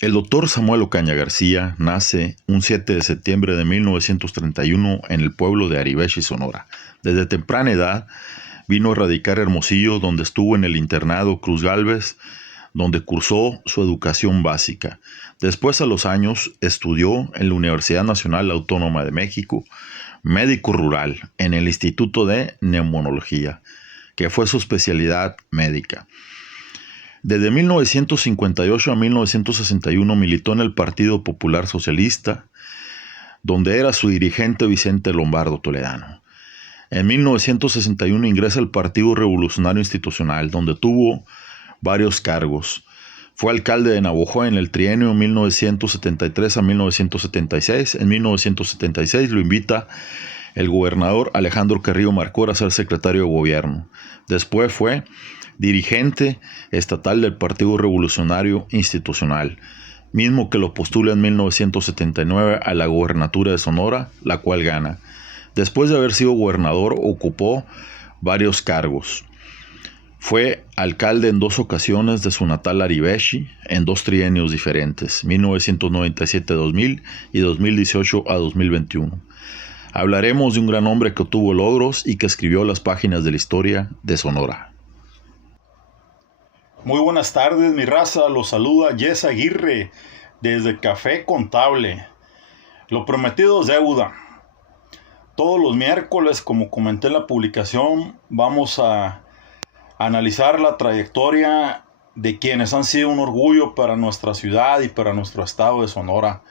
El doctor Samuel Ocaña García nace un 7 de septiembre de 1931 en el pueblo de Aribeshi, Sonora. Desde temprana edad vino a radicar Hermosillo, donde estuvo en el internado Cruz Gálvez, donde cursó su educación básica. Después, a los años, estudió en la Universidad Nacional Autónoma de México, médico rural, en el Instituto de Neumonología, que fue su especialidad médica. Desde 1958 a 1961 militó en el Partido Popular Socialista, donde era su dirigente Vicente Lombardo Toledano. En 1961 ingresa al Partido Revolucionario Institucional, donde tuvo varios cargos. Fue alcalde de Navojoa en el trienio 1973 a 1976. En 1976 lo invita el gobernador Alejandro Carrillo Marcora a ser secretario de gobierno. Después fue dirigente estatal del Partido Revolucionario Institucional, mismo que lo postula en 1979 a la gobernatura de Sonora, la cual gana. Después de haber sido gobernador, ocupó varios cargos. Fue alcalde en 2 ocasiones de su natal Aribeshi, en 2 trienios diferentes, 1997-2000 y 2018 a 2021. Hablaremos de un gran hombre que obtuvo logros y que escribió las páginas de la historia de Sonora. Muy buenas tardes, mi raza. Los saluda Jess Aguirre desde Café Contable. Lo prometido es deuda. Todos los miércoles, como comenté en la publicación, vamos a analizar la trayectoria de quienes han sido un orgullo para nuestra ciudad y para nuestro estado de Sonora,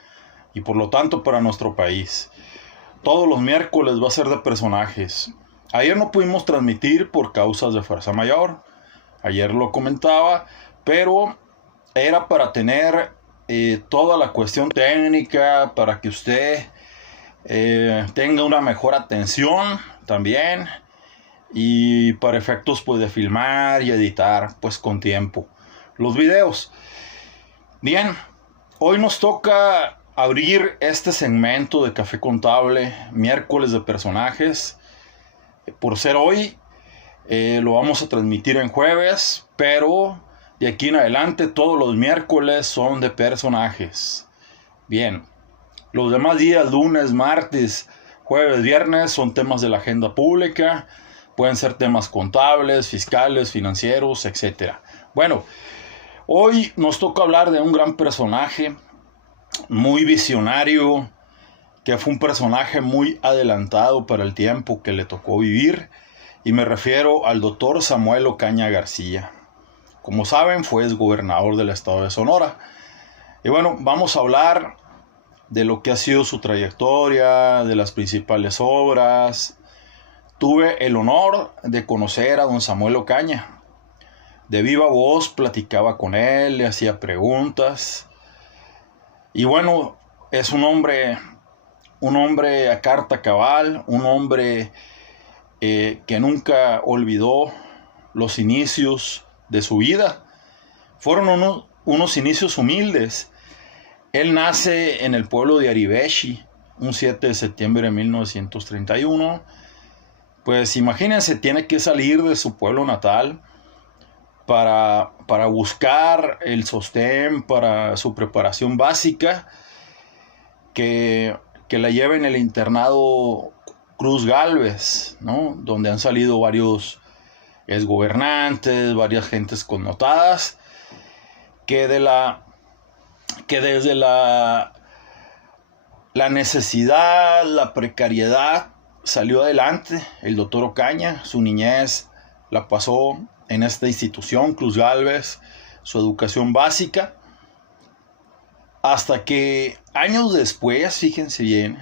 y por lo tanto para nuestro país. Todos los miércoles va a ser de personajes. Ayer no pudimos transmitir por causas de fuerza mayor. Ayer lo comentaba, pero era para tener toda la cuestión técnica, para que usted tenga una mejor atención también, y para efectos pues de filmar y editar pues con tiempo los videos. Bien, hoy nos toca abrir este segmento de Café Contable, miércoles de personajes. Por ser hoy, lo vamos a transmitir en jueves, pero de aquí en adelante todos los miércoles son de personajes. Bien, los demás días, lunes, martes, jueves, viernes, son temas de la agenda pública. Pueden ser temas contables, fiscales, financieros, etc. Bueno, hoy nos toca hablar de un gran personaje, muy visionario, que fue un personaje muy adelantado para el tiempo que le tocó vivir. Y me refiero al doctor Samuel Ocaña García. Como saben, fue exgobernador del estado de Sonora. Y bueno, vamos a hablar de lo que ha sido su trayectoria, de las principales obras. Tuve el honor de conocer a don Samuel Ocaña. De viva voz platicaba con él, le hacía preguntas. Y bueno, es un hombre a carta cabal, un hombre que nunca olvidó los inicios de su vida. Fueron unos inicios humildes. Él nace en el pueblo de Aribeshi, un 7 de septiembre de 1931. Pues imagínense, tiene que salir de su pueblo natal para buscar el sostén para su preparación básica, que la lleva en el internado Cruz Gálvez, ¿no? Donde han salido varios exgobernantes, varias gentes connotadas, que desde la necesidad, la precariedad, salió adelante. El doctor Ocaña, su niñez la pasó en esta institución, Cruz Gálvez, su educación básica, hasta que años después, fíjense bien,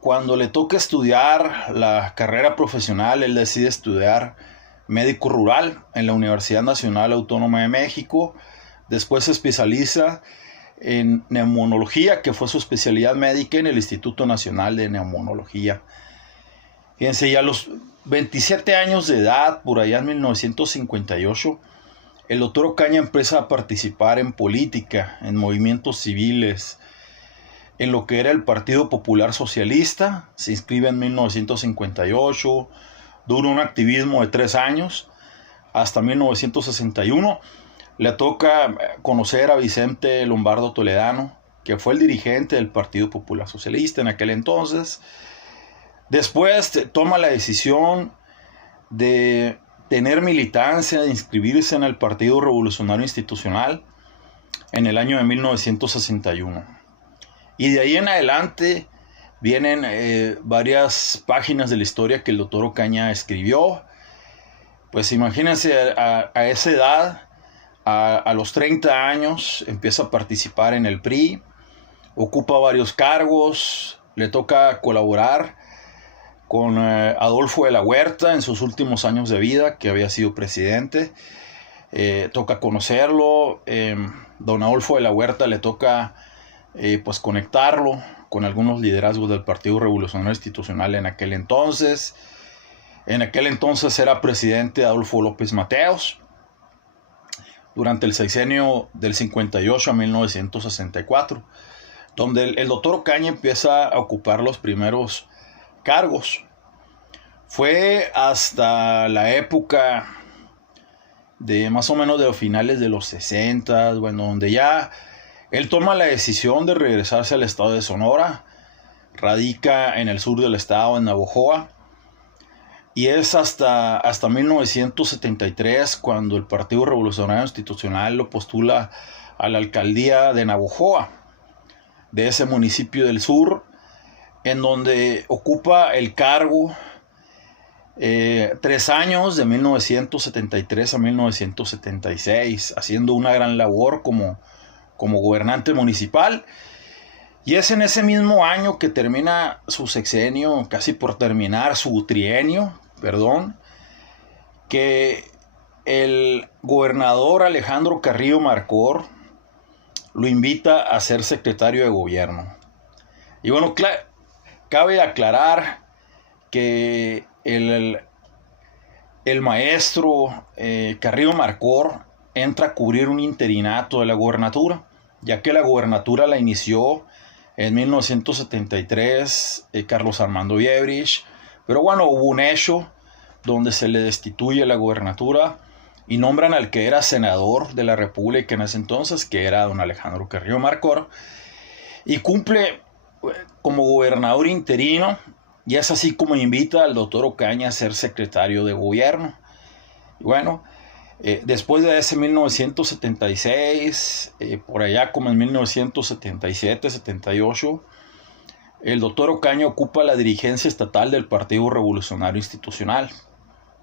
cuando le toca estudiar la carrera profesional, él decide estudiar médico rural en la Universidad Nacional Autónoma de México. Después se especializa en neumonología, que fue su especialidad médica en el Instituto Nacional de Neumonología. Fíjense, ya a los 27 años de edad, por allá en 1958, el doctor Ocaña empieza a participar en política, en movimientos civiles, en lo que era el Partido Popular Socialista. Se inscribe en 1958, dura un activismo de 3 años, hasta 1961, le toca conocer a Vicente Lombardo Toledano, que fue el dirigente del Partido Popular Socialista en aquel entonces. Después toma la decisión de tener militancia, de inscribirse en el Partido Revolucionario Institucional en el año de 1961. Y de ahí en adelante vienen varias páginas de la historia que el doctor Ocaña escribió. Pues imagínense, a esa edad, a los 30 años, empieza a participar en el PRI, ocupa varios cargos, le toca colaborar con Adolfo de la Huerta en sus últimos años de vida, que había sido presidente. Toca conocerlo. Don Adolfo de la Huerta le toca pues conectarlo con algunos liderazgos del Partido Revolucionario Institucional en aquel entonces. En aquel entonces era presidente Adolfo López Mateos, durante el sexenio del 58 a 1964, donde el doctor Ocaña empieza a ocupar los primeros cargos. Fue hasta la época de más o menos de los finales de los 60, bueno, donde ya él toma la decisión de regresarse al estado de Sonora, radica en el sur del estado, en Navojoa, y es hasta 1973 cuando el Partido Revolucionario Institucional lo postula a la alcaldía de Navojoa, de ese municipio del sur, en donde ocupa el cargo 3 años, de 1973 a 1976, haciendo una gran labor como gobernante municipal. Y es en ese mismo año que termina su sexenio, casi por terminar su trienio, que el gobernador Alejandro Carrillo Marcor lo invita a ser secretario de gobierno. Y bueno, cabe aclarar que el maestro Carrillo Marcor entra a cubrir un interinato de la gobernatura, ya que la gobernatura la inició en 1973 Carlos Armando Viebrich, pero bueno, hubo un hecho donde se le destituye la gobernatura y nombran al que era senador de la República en ese entonces, que era don Alejandro Carrillo Marcor, y cumple como gobernador interino, y es así como invita al doctor Ocaña a ser secretario de gobierno. Y bueno, después de ese 1976, por allá como en 1977-78, el doctor Ocaña ocupa la dirigencia estatal del Partido Revolucionario Institucional,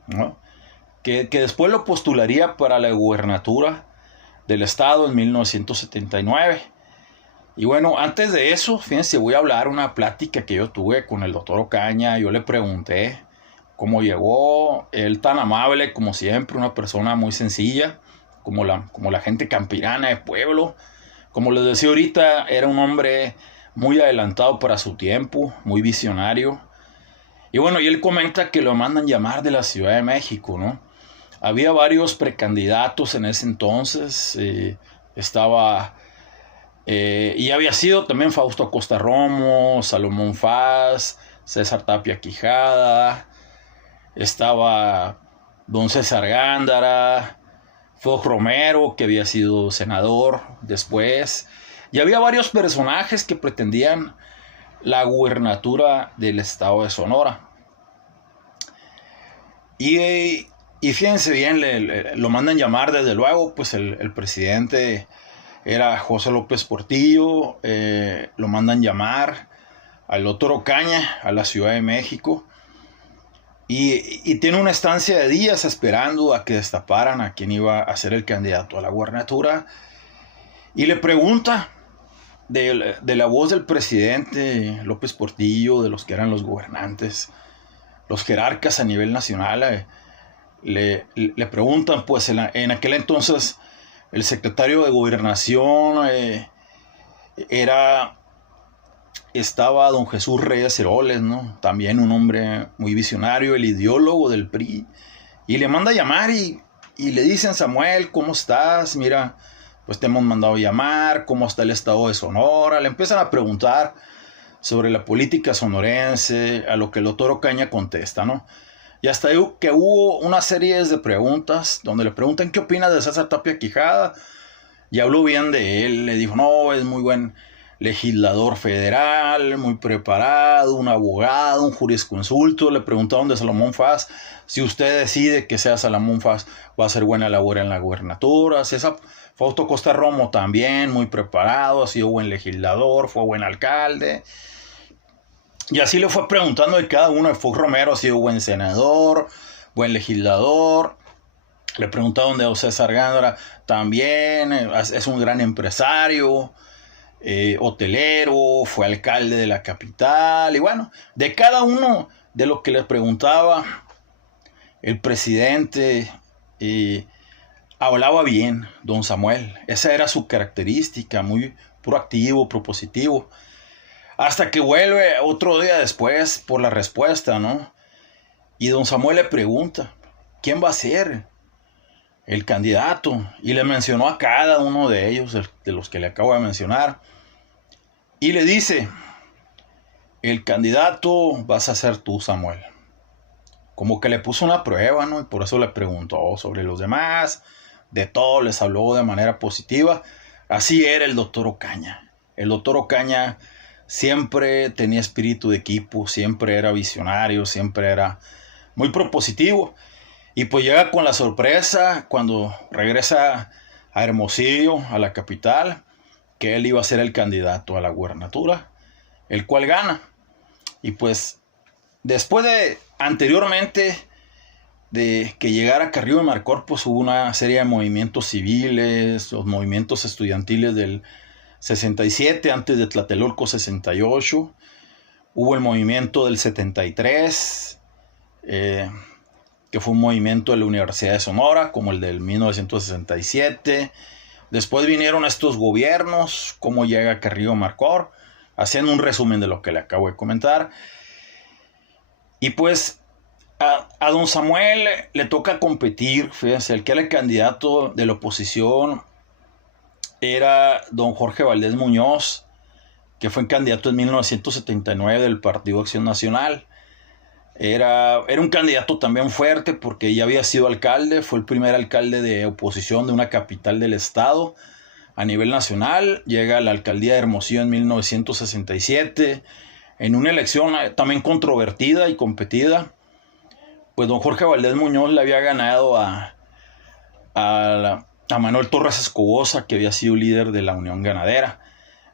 ¿no? que después lo postularía para la gubernatura del estado en 1979. Y bueno, antes de eso, fíjense, voy a hablar una plática que yo tuve con el doctor Ocaña. Yo le pregunté cómo llegó, él tan amable como siempre, una persona muy sencilla, como la gente campirana de pueblo. Como les decía ahorita, era un hombre muy adelantado para su tiempo, muy visionario. Y bueno, y él comenta que lo mandan llamar de la Ciudad de México, ¿no? Había varios precandidatos en ese entonces, y había sido también Fausto Acosta Romo, Salomón Faz, César Tapia Quijada, estaba don César Gándara, Fox Romero, que había sido senador después, y había varios personajes que pretendían la gubernatura del estado de Sonora. Y fíjense bien, lo mandan llamar desde luego, pues el presidente era José López Portillo, lo mandan llamar al doctor Ocaña a la Ciudad de México, y tiene una estancia de días esperando a que destaparan a quién iba a ser el candidato a la gubernatura, y le pregunta de la voz del presidente López Portillo, de los que eran los gobernantes, los jerarcas a nivel nacional, le preguntan, pues en aquel entonces el secretario de Gobernación estaba don Jesús Reyes Heroles, ¿no? También un hombre muy visionario, el ideólogo del PRI, y le manda a llamar y le dicen: Samuel, ¿cómo estás? Mira, pues te hemos mandado llamar, ¿cómo está el estado de Sonora? Le empiezan a preguntar sobre la política sonorense, a lo que el doctor Ocaña contesta, ¿no? Y hasta que hubo una serie de preguntas donde le preguntan qué opina de César Tapia Quijada. Y habló bien de él, le dijo, no, es muy buen legislador federal, muy preparado, un abogado, un jurisconsulto. Le preguntaron de Salomón Faz, si usted decide que sea Salomón Faz, va a ser buena labor en la gubernatura. César Fausto Costa Romo también, muy preparado, ha sido buen legislador, fue buen alcalde. Y así le fue preguntando de cada uno. Fox Romero ha sido buen senador, buen legislador. Le preguntaron de César Gándara, también es un gran empresario, hotelero, fue alcalde de la capital. Y bueno, de cada uno de lo que les preguntaba, el presidente hablaba bien, don Samuel. Esa era su característica, muy proactivo, propositivo. Hasta que vuelve otro día después por la respuesta, ¿no? Y don Samuel le pregunta, ¿quién va a ser el candidato? Y le mencionó a cada uno de ellos, de los que le acabo de mencionar. Y le dice, el candidato vas a ser tú, Samuel. Como que le puso una prueba, ¿no? Y por eso le preguntó sobre los demás. De todo les habló de manera positiva. Así era el doctor Ocaña. El doctor Ocaña siempre tenía espíritu de equipo, siempre era visionario, siempre era muy propositivo. Y pues llega con la sorpresa cuando regresa a Hermosillo, a la capital, que él iba a ser el candidato a la gubernatura, el cual gana. Y pues después anteriormente de que llegara Carrillo de Marcor, pues hubo una serie de movimientos civiles, los movimientos estudiantiles del 67, antes de Tlatelolco 68, hubo el movimiento del 73, que fue un movimiento de la Universidad de Sonora, como el del 1967. Después vinieron estos gobiernos, cómo llega Carrillo Marcor, haciendo un resumen de lo que le acabo de comentar. Y pues a don Samuel le toca competir, fíjense, el que era el candidato de la oposición era don Jorge Valdés Muñoz, que fue candidato en 1979 del Partido Acción Nacional. Era un candidato también fuerte porque ya había sido alcalde, fue el primer alcalde de oposición de una capital del estado a nivel nacional. Llega a la alcaldía de Hermosillo en 1967, en una elección también controvertida y competida. Pues don Jorge Valdés Muñoz le había ganado a Manuel Torres Escobosa, que había sido líder de la Unión Ganadera.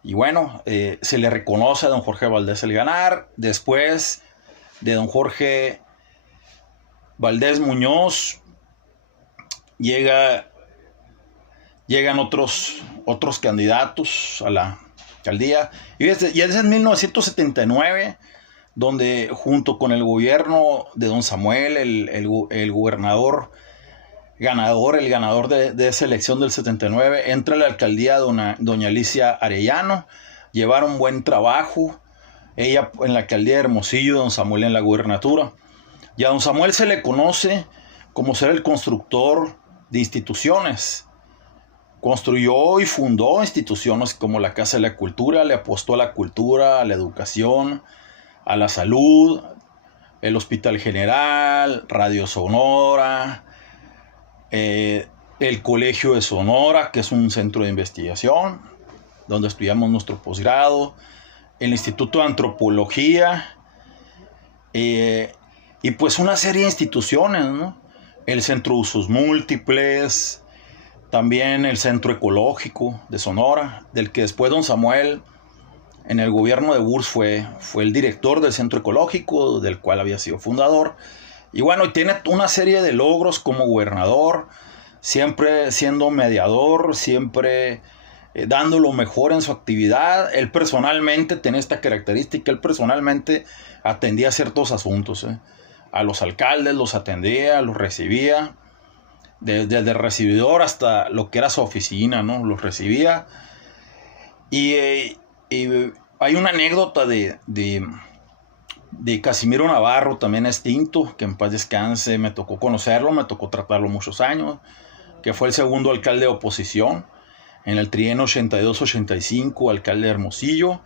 Y bueno, se le reconoce a don Jorge Valdés el ganar. Después de don Jorge Valdés Muñoz llegan otros candidatos a la alcaldía. Y desde en 1979, donde junto con el gobierno de don Samuel, el gobernador ganador, el ganador de esa elección del 79, entra a la alcaldía doña Alicia Arellano. Llevaron buen trabajo, ella en la alcaldía de Hermosillo, don Samuel en la gubernatura. Y a don Samuel se le conoce como ser el constructor de instituciones. Construyó y fundó instituciones como la Casa de la Cultura, le apostó a la cultura, a la educación, a la salud, el Hospital General, Radio Sonora, el Colegio de Sonora, que es un centro de investigación donde estudiamos nuestro posgrado, el Instituto de Antropología, y pues una serie de instituciones, ¿no? El Centro de Usos Múltiples, también el Centro Ecológico de Sonora, del que después don Samuel en el gobierno de Burs fue el director del Centro Ecológico, del cual había sido fundador. Y bueno, tiene una serie de logros como gobernador, siempre siendo mediador, siempre dando lo mejor en su actividad. Él personalmente tenía esta característica, él personalmente atendía ciertos asuntos. A los alcaldes los atendía, los recibía, desde el recibidor hasta lo que era su oficina, ¿no? Los recibía. Y hay una anécdota de Casimiro Navarro, también extinto, que en paz descanse, me tocó conocerlo, me tocó tratarlo muchos años, que fue el segundo alcalde de oposición en el trienio 82-85, alcalde de Hermosillo.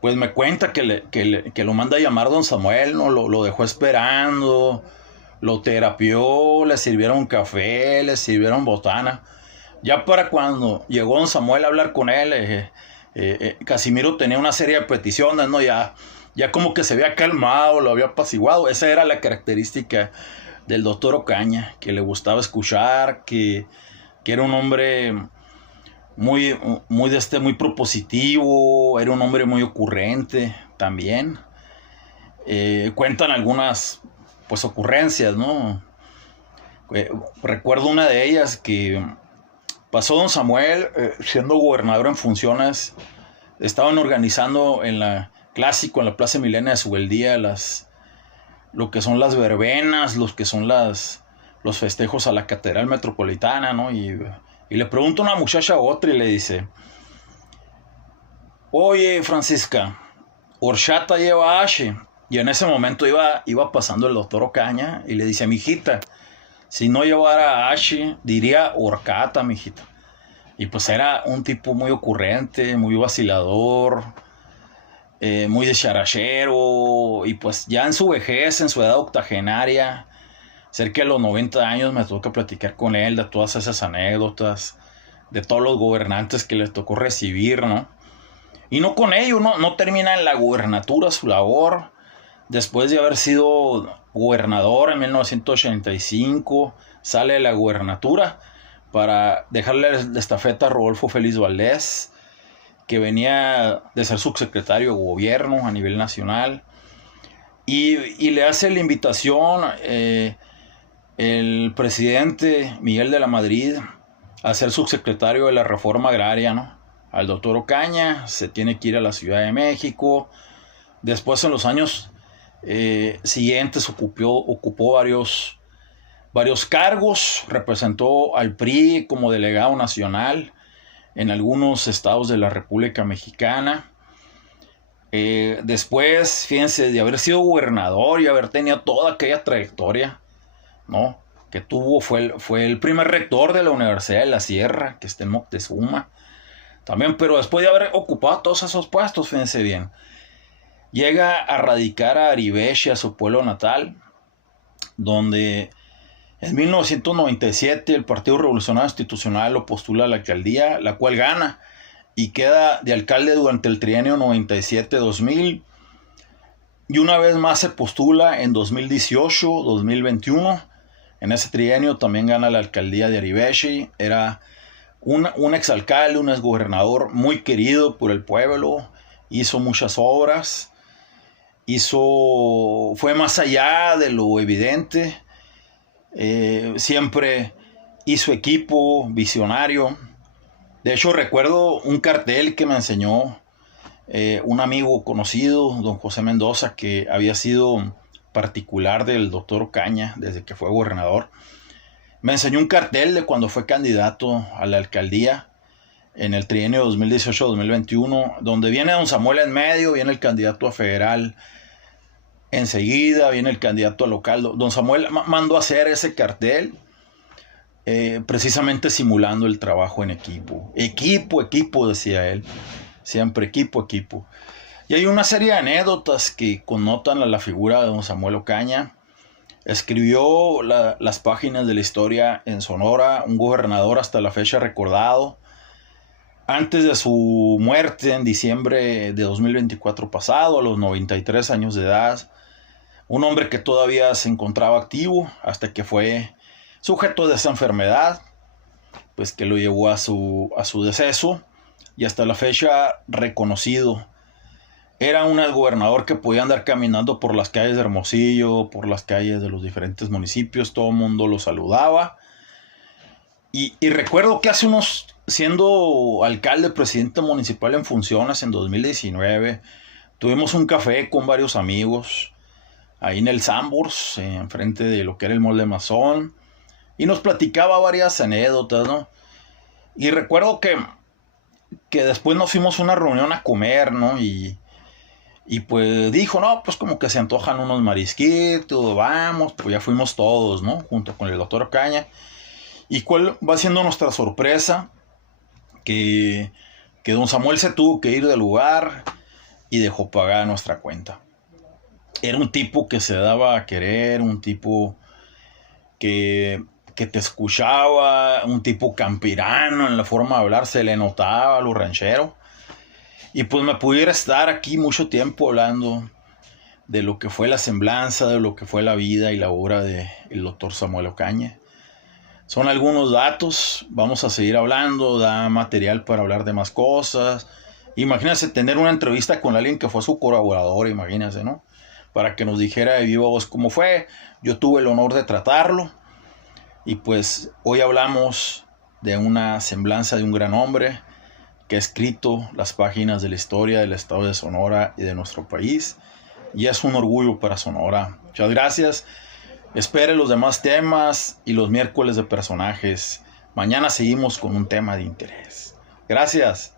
Pues me cuenta que lo manda a llamar don Samuel, ¿no? Lo dejó esperando, lo terapió, le sirvieron café, le sirvieron botana. Ya para cuando llegó don Samuel a hablar con él, Casimiro tenía una serie de peticiones, ¿no? Ya como que se había calmado, lo había apaciguado. Esa era la característica del doctor Ocaña, que le gustaba escuchar, que era un hombre muy propositivo, era un hombre muy ocurrente también. Cuentan algunas pues ocurrencias, ¿no? Recuerdo una de ellas que pasó don Samuel, siendo gobernador en funciones, estaban organizando en la Plaza Milenia de Subeldía, lo que son las verbenas, los festejos a la Catedral Metropolitana, ¿no? Y le pregunta una muchacha a otra y le dice: oye, Francisca, horchata lleva H. Y en ese momento iba pasando el doctor Ocaña y le dice: mijita, si no llevara H, diría horcata, mijita. Y pues era un tipo muy ocurrente, muy vacilador, muy dicharachero. Y pues ya en su vejez, en su edad octogenaria, cerca de los 90 años, me toca platicar con él de todas esas anécdotas, de todos los gobernantes que les tocó recibir, ¿no? Y no con ello, no termina en la gubernatura su labor. Después de haber sido gobernador en 1985, sale de la gubernatura para dejarle la estafeta a Rodolfo Félix Valdés, que venía de ser subsecretario de gobierno a nivel nacional, y le hace la invitación el presidente Miguel de la Madrid a ser subsecretario de la reforma agraria, ¿no? Al doctor Ocaña se tiene que ir a la Ciudad de México. Después, en los años siguientes, ocupó varios cargos, representó al PRI como delegado nacional en algunos estados de la República Mexicana. Después, fíjense, de haber sido gobernador y haber tenido toda aquella trayectoria, ¿no?, que tuvo, fue el primer rector de la Universidad de la Sierra, que está en Moctezuma, también. Pero después de haber ocupado todos esos puestos, fíjense bien, llega a radicar a Aribeche, a su pueblo natal, donde en 1997 el Partido Revolucionario Institucional lo postula a la alcaldía, la cual gana y queda de alcalde durante el trienio 97-2000, y una vez más se postula en 2018-2021. En ese trienio también gana la alcaldía de Aribeche. Era un exalcalde, un exgobernador muy querido por el pueblo, hizo muchas obras, fue más allá de lo evidente, siempre hizo equipo, visionario. De hecho, recuerdo un cartel que me enseñó un amigo conocido, don José Mendoza, que había sido particular del doctor Ocaña desde que fue gobernador. Me enseñó un cartel de cuando fue candidato a la alcaldía en el trienio 2018-2021, donde viene don Samuel en medio, viene el candidato a federal enseguida, viene el candidato a local. Don Samuel mandó a hacer ese cartel, precisamente simulando el trabajo en equipo. Equipo, decía él. Siempre equipo. Y hay una serie de anécdotas que connotan a la figura de don Samuel Ocaña. Escribió las páginas de la historia en Sonora, un gobernador hasta la fecha recordado. Antes de su muerte en diciembre de 2024 pasado, a los 93 años de edad, un hombre que todavía se encontraba activo hasta que fue sujeto de esa enfermedad, pues que lo llevó a su deceso, y hasta la fecha reconocido. Era un gobernador que podía andar caminando por las calles de Hermosillo, por las calles de los diferentes municipios, todo el mundo lo saludaba. Y recuerdo que siendo alcalde, presidente municipal en funciones en 2019, tuvimos un café con varios amigos ahí en el Sambors, enfrente de lo que era el Mall de Mazón, y nos platicaba varias anécdotas, ¿no? Y recuerdo que después nos fuimos a una reunión a comer, ¿no? Y pues dijo: no, pues como que se antojan unos marisquitos, vamos. Pues ya fuimos todos, ¿no?, junto con el doctor Ocaña. ¿Y cuál va siendo nuestra sorpresa? Que don Samuel se tuvo que ir del lugar y dejó pagar nuestra cuenta. Era un tipo que se daba a querer, un tipo que te escuchaba, un tipo campirano en la forma de hablar, se le notaba a lo ranchero. Y pues me pudiera estar aquí mucho tiempo hablando de lo que fue la semblanza, de lo que fue la vida y la obra del doctor Samuel Ocaña. Son algunos datos, vamos a seguir hablando, da material para hablar de más cosas. Imagínense tener una entrevista con alguien que fue su colaborador, imagínense, ¿no? Para que nos dijera de viva voz cómo fue. Yo tuve el honor de tratarlo. Y pues hoy hablamos de una semblanza de un gran hombre que ha escrito las páginas de la historia del estado de Sonora y de nuestro país. Y es un orgullo para Sonora. Muchas gracias. Espere los demás temas y los miércoles de personajes. Mañana seguimos con un tema de interés. Gracias.